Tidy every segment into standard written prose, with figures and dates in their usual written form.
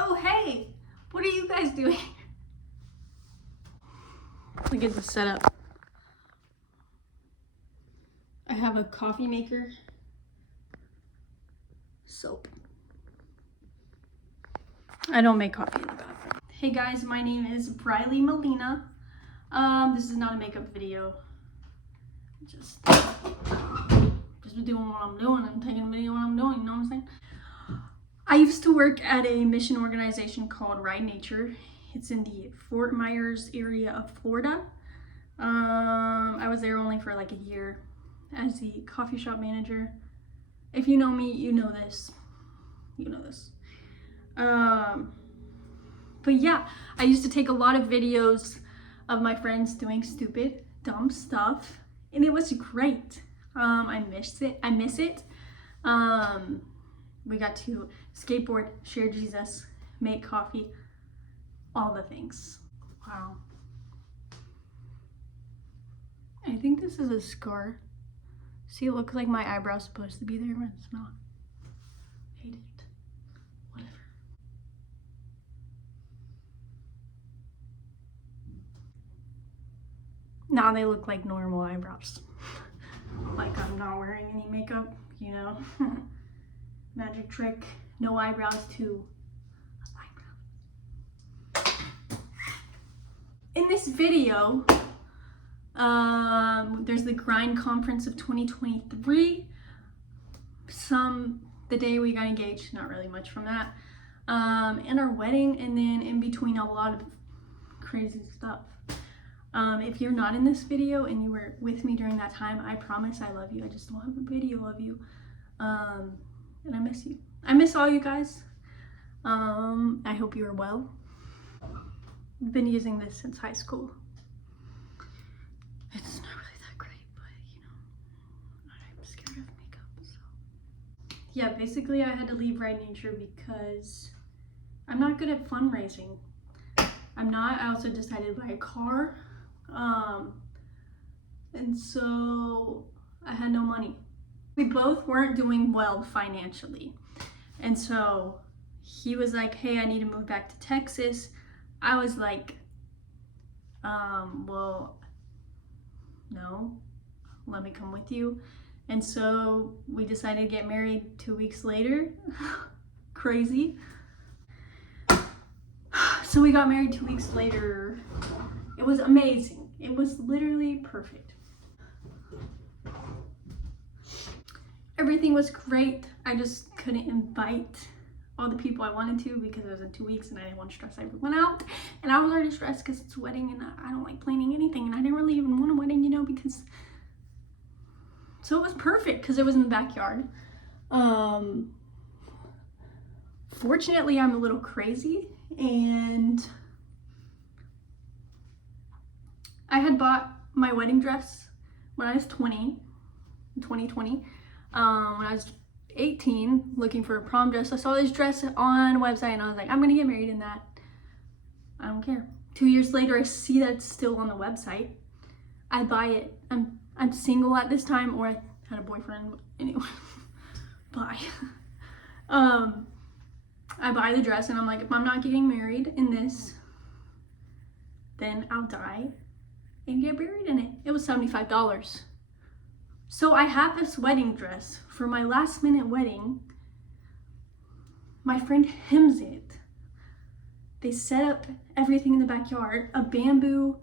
Oh, hey, what are you guys doing? Look at the setup. I have a coffee maker, soap. I don't make coffee in the bathroom. Hey guys, my name is Briley Molina. This is not a makeup video. Just doing what I'm doing. I'm taking a video of what I'm doing, you know what I'm saying? I used to work at a mission organization called Ride Nature. It's in the Fort Myers area of Florida. I was there only for like a year as the coffee shop manager. If you know me, you know this. You know this. But yeah, I used to take a lot of videos of my friends doing stupid, dumb stuff, and it was great. I miss it. We got to skateboard, share Jesus, make coffee, all the things. Wow. I think this is a scar. See, it looks like my eyebrow's supposed to be there, but it's not. Hate it. Whatever. Now they look like normal eyebrows. Like I'm not wearing any makeup, you know. Magic trick. No eyebrows to eyebrows. In this video, there's the Grind Conference of 2023. The day we got engaged, not really much from that. And our wedding, and then in between a lot of crazy stuff. If you're not in this video and you were with me during that time, I promise I love you. I just don't have a video of you. And I miss you. I miss all you guys. I hope you are well. I've been using this since high school. It's not really that great, but you know, I'm scared of makeup, so. Yeah, basically I had to leave Ride Nature because I'm not good at fundraising. I'm not. I also decided to buy a car. And so I had no money. We both weren't doing well financially. And so he was like, hey, I need to move back to Texas. I was like, well, no, let me come with you. And so we decided to get married 2 weeks later. Crazy. So we got married 2 weeks later. It was amazing. It was literally perfect. Everything was great. I just couldn't invite all the people I wanted to because it was in 2 weeks and I didn't want to stress everyone out. And I was already stressed because it's a wedding and I don't like planning anything. And I didn't really even want a wedding, you know, because... So it was perfect because it was in the backyard. Fortunately, I'm a little crazy and I had bought my wedding dress when I was 20, 2020. When I was 18, looking for a prom dress, I saw this dress on a website and I was like, I'm gonna get married in that. I don't care. 2 years later, I see that it's still on the website. I buy it. I'm single at this time, or I had a boyfriend. Anyway, bye. I buy the dress and I'm like, if I'm not getting married in this, then I'll die and get buried in it. It was $75. So I have this wedding dress for my last minute wedding. My friend hems it. They set up everything in the backyard, a bamboo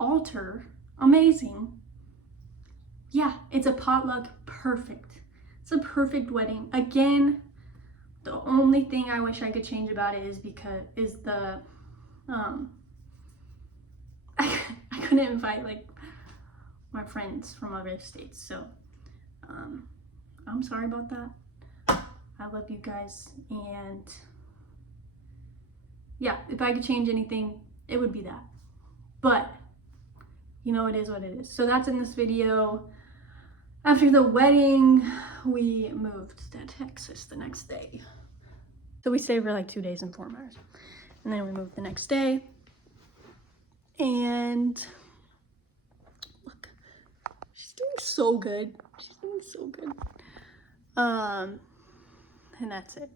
altar, amazing. Yeah, it's a potluck, perfect. It's a perfect wedding. Again, the only thing I wish I could change about it is the I couldn't invite like my friends from other states, so I'm sorry about that. I love you guys, and yeah, if I could change anything, it would be that. But you know, it is what it is. So that's in this video. After the wedding, we moved to Texas the next day. So we stayed for like 2 days and 4 hours. And then we moved the next day. And look, she's doing so good. She's doing so good. And that's it.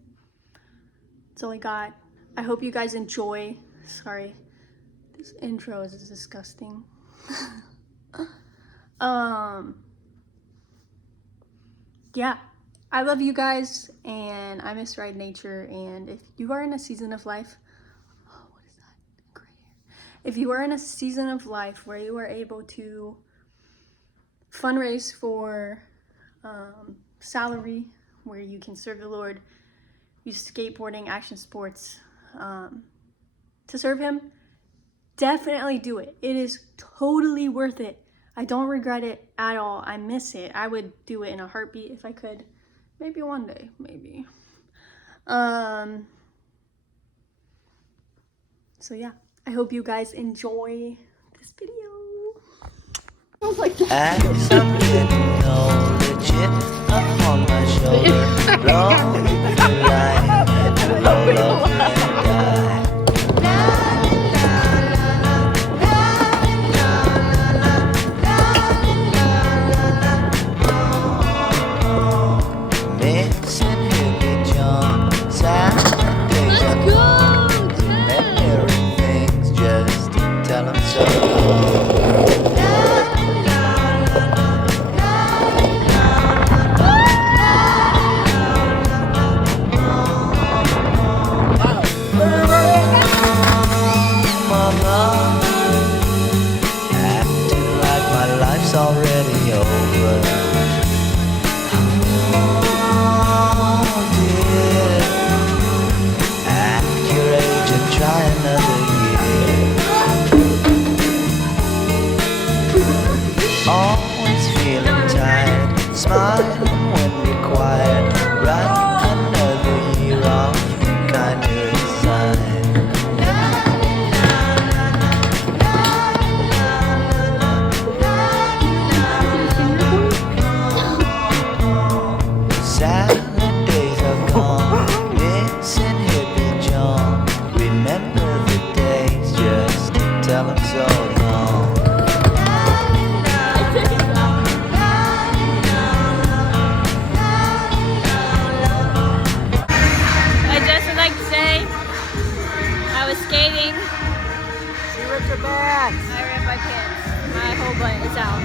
That's all I got. I hope you guys enjoy. Sorry, this intro is disgusting. Yeah, I love you guys, and I miss Ride Nature. And if you are in a season of life, oh, what is that? Gray hair. If you are in a season of life where you are able to fundraise for salary, where you can serve the Lord, use skateboarding, action sports to serve Him, definitely do it. It is totally worth it. I don't regret it at all. I miss it. I would do it in a heartbeat if I could. Maybe one day, maybe. So yeah, I hope you guys enjoy this video. Sounds like that. As I'm getting older, chip up on my shoulder, blowing the light and roll over and die. Mixing hippie John, Saturdays are gone, remembering things just to tell them so. Already over. Oh dear, at your age and try another year. Always feeling tired, smiling when required. Write another year off, kinda resigned. Saturdays are gone, mixing hippie John. Remember the days, just tell them so long. I just would like to say I was skating. She ripped her back. I ripped my pants. My whole butt is out.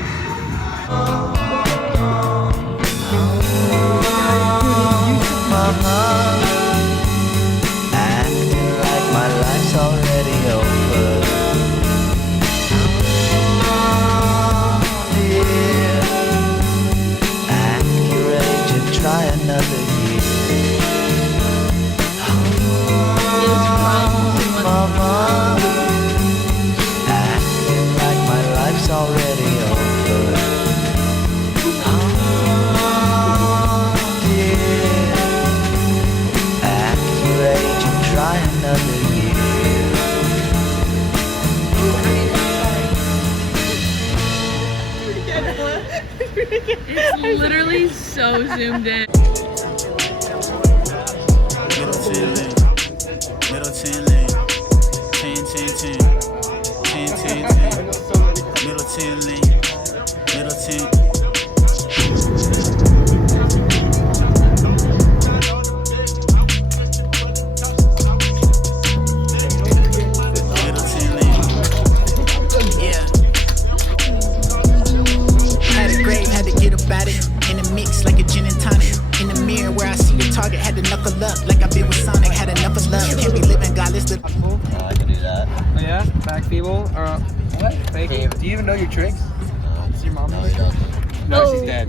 Mama, acting like my life's already over. Oh dear, at your age and try another year. Oh, Mama, acting like my life's already over. Oh dear, at your age and try another year. It's literally so zoomed in. Middleton lane, Middleton lane, 10, 10, 10, 10, 10, 10, Middleton lane, Middleton. Middleton lane, yeah. Had a grave, had to get about it. In a mix like a gin and tonic. In the mirror where I see the target, had to knuckle up like I've been with Sonic. Had enough of love, can't be living godless. I can do that. Oh, yeah? Back feeble? Or what? Fake it? Do you even know your tricks? Is your mom know your tricks? No, she's dead.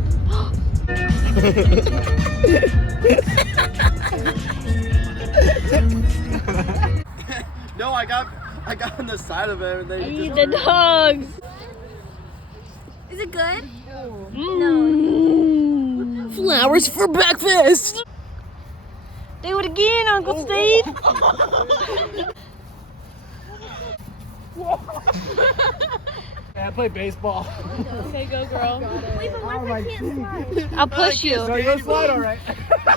No, I got on the side of it and they Eat the dogs. Is it good? Flowers for breakfast. Do it again, Uncle Steve. I play baseball. Okay, go girl. Wait, but what if I can't slide? I'll push you. So you slide alright.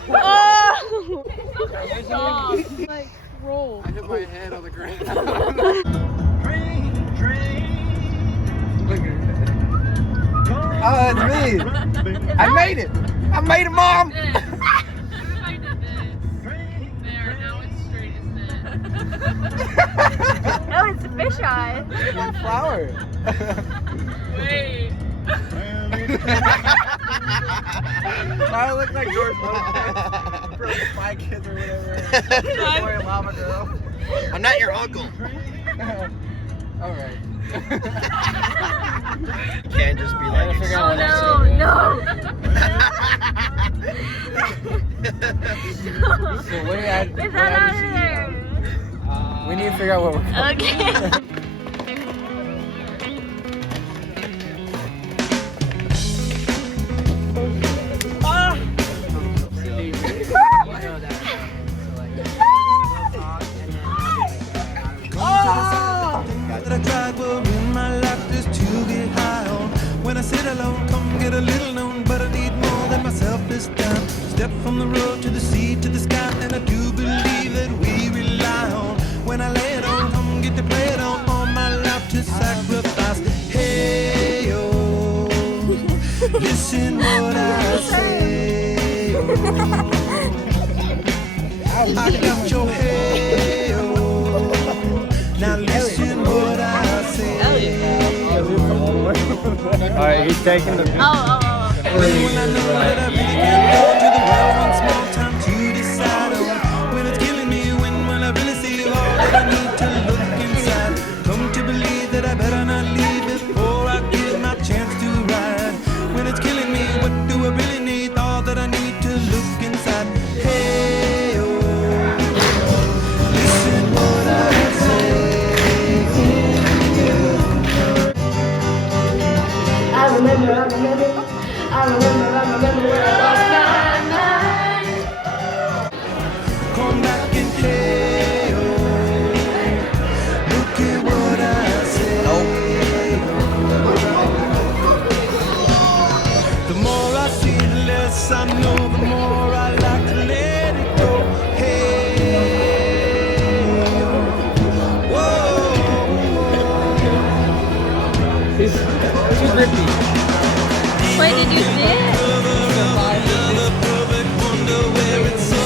Oh! Like, roll. I hit my head on the ground. Oh, that's me. I made it. I made it, Mom. What if I did this? There, now it's straight. shot. One flower. Wait. I look like George Lopez from Spy Kids or whatever. Or Lava Girl. I'm not your uncle. All right. Can't just be like. Oh no, no. So what do you add? Get that out of there. We need to figure out what we're going. Okay. That I tried will in my life just to get high on. When I sit alone, come get a little known, but I need more than myself this time. Step from the road to the sea to the sky, and I do believe that we rely on. When I lay it on, come get to play it on. All my life to sacrifice. Hey yo, listen what I say. I got your hey yo. Now listen what I say. Alright, he's taking the. Oh. When I know that I really can't go to the well once more, time to decide on when it's killing me, when will I really see all that I need to look inside. Come to believe that I better not leave before I get my chance to ride. When it's killing me, what do I really need? All that I need to look inside. Hey, oh, listen what I say. I remember where I lost my mind. Come back and hey, oh, look at what I say. The more I see, the less I know, the more I like to let it go. Hey, oh, whoa. She's rippy. Wait, did you see it?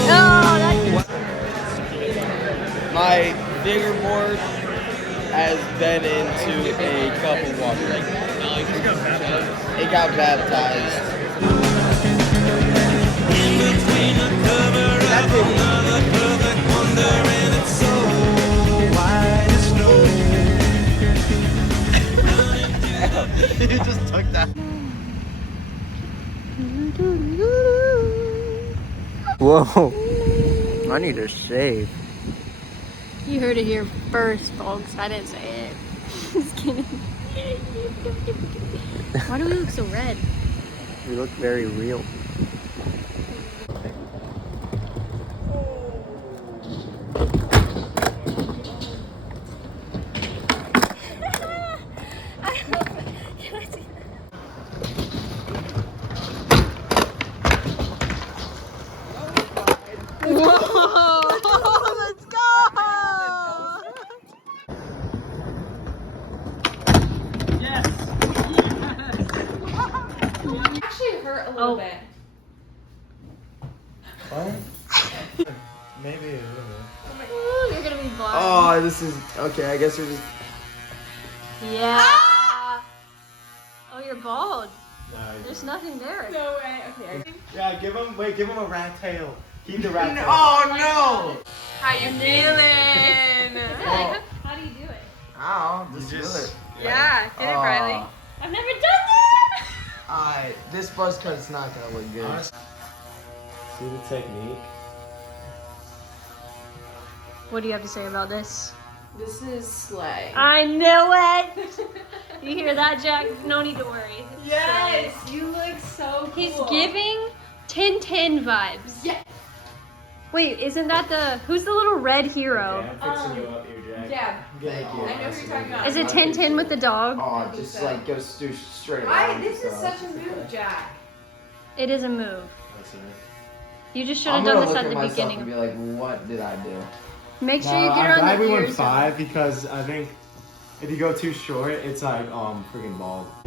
Oh, that's My fingerboard has been into a cup of water. It got baptized. You just took that. Whoa. I need to shave. You heard it here first, folks. I didn't say it. Just kidding. Why do we look so red? We look very real. Let's go! Actually hurt a little bit. Maybe a little Ooh, you're gonna be blind. Oh, this is okay. I guess we're just. Yeah. Oh, you're bald. There's nothing there. No way. Okay. Yeah, give him a rat tail. Keep the rat tail. Oh no! How you feeling? How do you do it? Ow, just do it. Yeah, get it, Riley. I've never done that. This buzz cut's not gonna look good. See the technique? What do you have to say about this? This is slay. I knew it. You hear that, Jack? No need to worry. Yes, you look so cool. He's giving 10-10 vibes. Yes. Wait, isn't that who's the little red hero? I'm fixing you up here, Jack. Yeah, Thank you. I know who you're talking about. Is it 10-10 with the dog? Oh, just like go straight Why? around. This is such a move, Jack. It is a move. That's it. You just should I'm have gonna done this look at the myself beginning. and be like, what did I do? Make sure you get her on the ears. because I think if you go too short, it's like freaking bald.